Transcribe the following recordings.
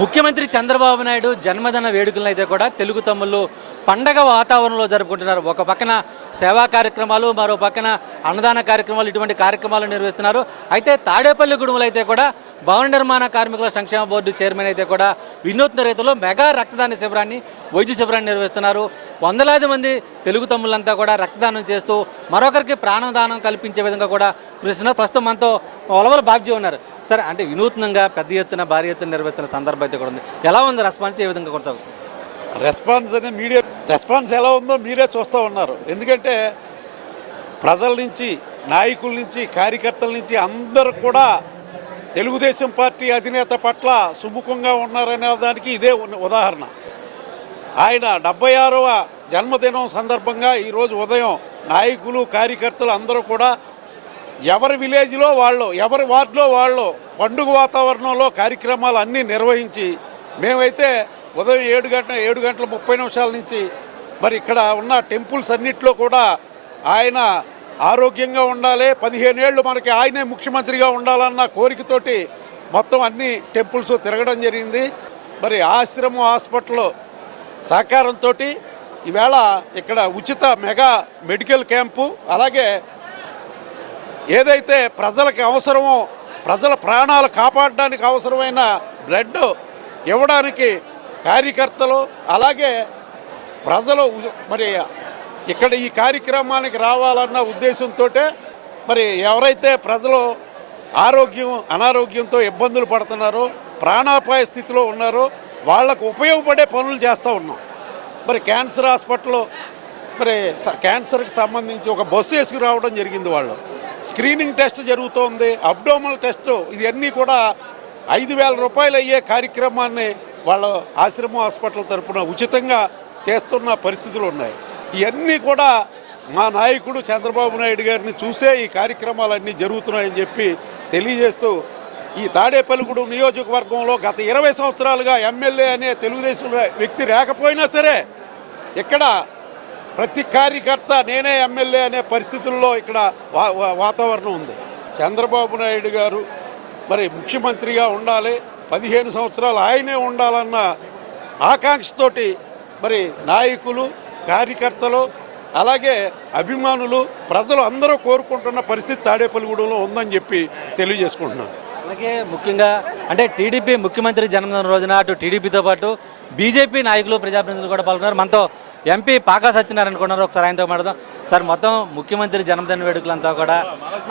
ముఖ్యమంత్రి చంద్రబాబు నాయుడు జన్మదిన వేడుకలను అయితే కూడా తెలుగు తమ్ముళ్ళు పండగ వాతావరణంలో జరుపుకుంటున్నారు. ఒక పక్కన సేవా కార్యక్రమాలు, మరో పక్కన అన్నదాన కార్యక్రమాలు, ఇటువంటి కార్యక్రమాలు నిర్వహిస్తున్నారు. అయితే తాడేపల్లిగూడెంలో అయితే కూడా భవన నిర్మాణ కార్మికుల సంక్షేమ బోర్డు చైర్మన్ అయితే కూడా వినూత్న రీతిలో మెగా రక్తదాన శిబిరాన్ని, వైద్య శిబిరాన్ని నిర్వహిస్తున్నారు. వందలాది మంది తెలుగు తమ్ముళ్ళంతా కూడా రక్తదానం చేస్తూ మరొకరికి ప్రాణదానం కల్పించే విధంగా కూడా కృష్ణ ప్రస్తుతం మనతో ఒలవల బాబ్జీ ఉన్నారు. సరే, అంటే వినూత్నంగా పెద్ద ఎత్తున భారీ ఎత్తున నిర్వహిస్తున్న సందర్భం అయితే కూడా ఉంది. ఎలా ఉంది రెస్పాన్స్? ఏ విధంగా కొంత రెస్పాన్స్ అనే మీడియా రెస్పాన్స్ ఎలా ఉందో మీరే చూస్తూ ఉన్నారు. ఎందుకంటే ప్రజల నుంచి, నాయకుల నుంచి, కార్యకర్తల నుంచి అందరూ కూడా తెలుగుదేశం పార్టీ అధినేత పట్ల సుముఖంగా ఉన్నారనే దానికి ఇదే ఉదాహరణ. ఆయన 76వ జన్మదినం సందర్భంగా ఈరోజు ఉదయం నాయకులు, కార్యకర్తలు అందరూ కూడా ఎవరి విలేజ్లో వాళ్ళు, ఎవరి వార్డులో వాళ్ళు పండుగ వాతావరణంలో కార్యక్రమాలు అన్నీ నిర్వహించి, మేమైతే ఉదయం 7:30 నుంచి మరి ఇక్కడ ఉన్న టెంపుల్స్ అన్నిట్లో కూడా ఆయన ఆరోగ్యంగా ఉండాలి, 15 ఏళ్ళు మనకి ఆయనే ముఖ్యమంత్రిగా ఉండాలన్న కోరికతోటి మొత్తం అన్ని టెంపుల్స్ తిరగడం జరిగింది. మరి ఆశ్రమం హాస్పిటల్ సహకారంతో ఈవేళ ఇక్కడ ఉచిత మెగా మెడికల్ క్యాంపు, అలాగే ఏదైతే ప్రజలకు అవసరమో, ప్రజల ప్రాణాలు కాపాడడానికి అవసరమైన బ్లడ్ ఇవ్వడానికి కార్యకర్తలు, అలాగే ప్రజలు మరి ఇక్కడ ఈ కార్యక్రమానికి రావాలన్న ఉద్దేశంతో మరి ఎవరైతే ప్రజలు అనారోగ్యంతో ఇబ్బందులు పడుతున్నారో, ప్రాణాపాయ స్థితిలో ఉన్నారో వాళ్లకు ఉపయోగపడే పనులు చేస్తూ ఉన్నాం. మరి క్యాన్సర్ హాస్పిటల్లో మరి క్యాన్సర్కి సంబంధించి ఒక బస్సు వేసుకురావడం జరిగింది. వాళ్ళు స్క్రీనింగ్ టెస్ట్ జరుగుతోంది, అబ్డోమల్ టెస్ట్, ఇవన్నీ కూడా 5,000 రూపాయలు అయ్యే కార్యక్రమాన్ని వాళ్ళ ఆశ్రమం హాస్పిటల్ తరఫున ఉచితంగా చేస్తున్న పరిస్థితులు ఉన్నాయి. ఇవన్నీ కూడా మా నాయకుడు చంద్రబాబు నాయుడు గారిని చూసే ఈ కార్యక్రమాలన్నీ జరుగుతున్నాయని చెప్పి తెలియజేస్తూ, ఈ తాడేపల్లిగూడెం నియోజకవర్గంలో గత 20 సంవత్సరాలుగా ఎమ్మెల్యే అనే తెలుగుదేశం వ్యక్తి లేకపోయినా సరే ఇక్కడ ప్రతి కార్యకర్త నేనే ఎమ్మెల్యే అనే పరిస్థితుల్లో ఇక్కడ వాతావరణం ఉంది. చంద్రబాబు నాయుడు గారు మరి ముఖ్యమంత్రిగా ఉండాలి, 15 సంవత్సరాలు ఆయనే ఉండాలన్న ఆకాంక్షతోటి మరి నాయకులు, కార్యకర్తలు, అలాగే అభిమానులు, ప్రజలు అందరూ కోరుకుంటున్న పరిస్థితి తాడేపల్లిగూడెంలో ఉందని చెప్పి తెలియజేసుకుంటున్నాను. అలాగే ముఖ్యంగా అంటే టీడీపీ ముఖ్యమంత్రి జన్మదిన రోజున అటు టీడీపీతో పాటు బీజేపీ నాయకులు, ప్రజాప్రతినిధులు కూడా పాల్గొన్నారు. మనతో ఎంపీ పాకా సత్యనారాయణ ఉన్నారు. ఒకసారి ఆయనతో మాట్లాడదాం. సార్, మొత్తం ముఖ్యమంత్రి జన్మదిన వేడుకలంతా కూడా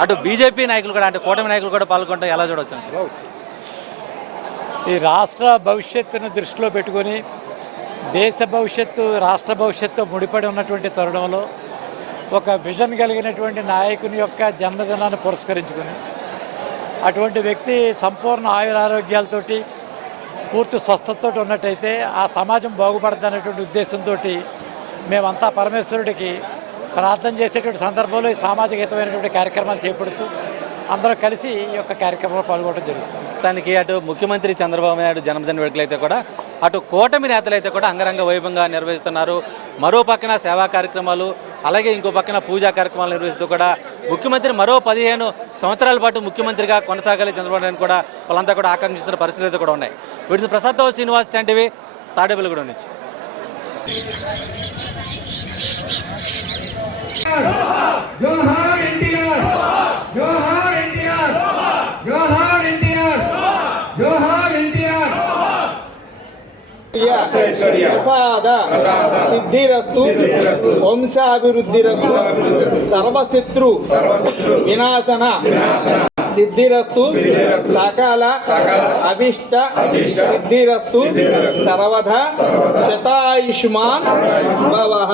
అటు బీజేపీ నాయకులు కూడా, అంటే కూటమి నాయకులు కూడా పాల్గొంటాం, ఎలా చూడవచ్చు? ఈ రాష్ట్ర భవిష్యత్తును దృష్టిలో పెట్టుకొని దేశ భవిష్యత్తు, రాష్ట్ర భవిష్యత్తు ముడిపడి ఉన్నటువంటి తరుణంలో ఒక విజన్ కలిగినటువంటి నాయకుని యొక్క జన్మదినాన్ని పురస్కరించుకొని అటువంటి వ్యక్తి సంపూర్ణ ఆయురారోగ్యాలతోటి, పూర్తి స్వస్థతతో ఉన్నట్టయితే ఆ సమాజం బాగుపడుతున్నటువంటి ఉద్దేశంతో మేమంతా పరమేశ్వరుడికి ప్రార్థన చేసేటువంటి సందర్భంలో ఈ సామాజిక హితమైనటువంటి కార్యక్రమాలు చేపడుతూ అందరూ కలిసి ఈ యొక్క కార్యక్రమంలో పాల్గొనడం జరుగుతుంది. దానికి అటు ముఖ్యమంత్రి చంద్రబాబు నాయుడు జన్మదిన వేడుకలు అయితే కూడా అటు కూటమి నేతలు అయితే కూడా అంగరంగ వైభవంగా నిర్వహిస్తున్నారు. మరో పక్కన సేవా కార్యక్రమాలు, అలాగే ఇంకో పక్కన పూజా కార్యక్రమాలు నిర్వహిస్తూ కూడా ముఖ్యమంత్రి మరో 15 సంవత్సరాల పాటు ముఖ్యమంత్రిగా కొనసాగాలి చంద్రబాబు నాయుడు కూడా వాళ్ళంతా కూడా ఆకాంక్షిస్తున్న పరిస్థితులు అయితే కూడా ఉన్నాయి. వీటిని ప్రసాద్ శ్రీనివాస్ టీవీ తాడేపల్లిగూడెం నుంచి. జోహార్ ఎన్టీఆర్, జోహార్ ఎన్టీఆర్, జోహార్ ఎన్టీఆర్, జోహార్ ఎన్టీఆర్. ప్రసాద సిద్ధిరస్తు, వంశాభివృద్ధిరస్తు, సర్వశత్రు వినాశన సిద్ధిరస్తు, సకల అభిష్ట సిద్ధిరస్తు, సర్వదా శతాయుష్మాన్ భవః.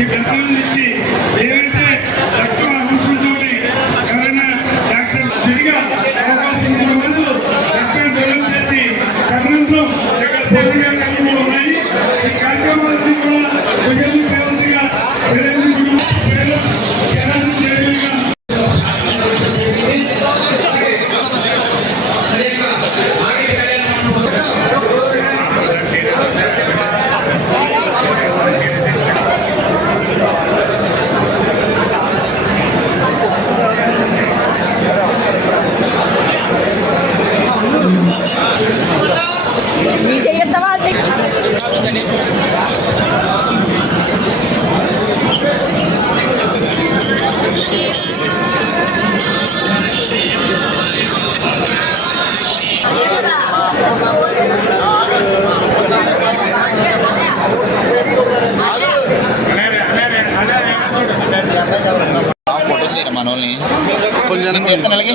ఈ నుంచి ఏవైతే తక్కువ అంశంతో ఎవరైనా వాళ్ళని కొంచెం నెలకి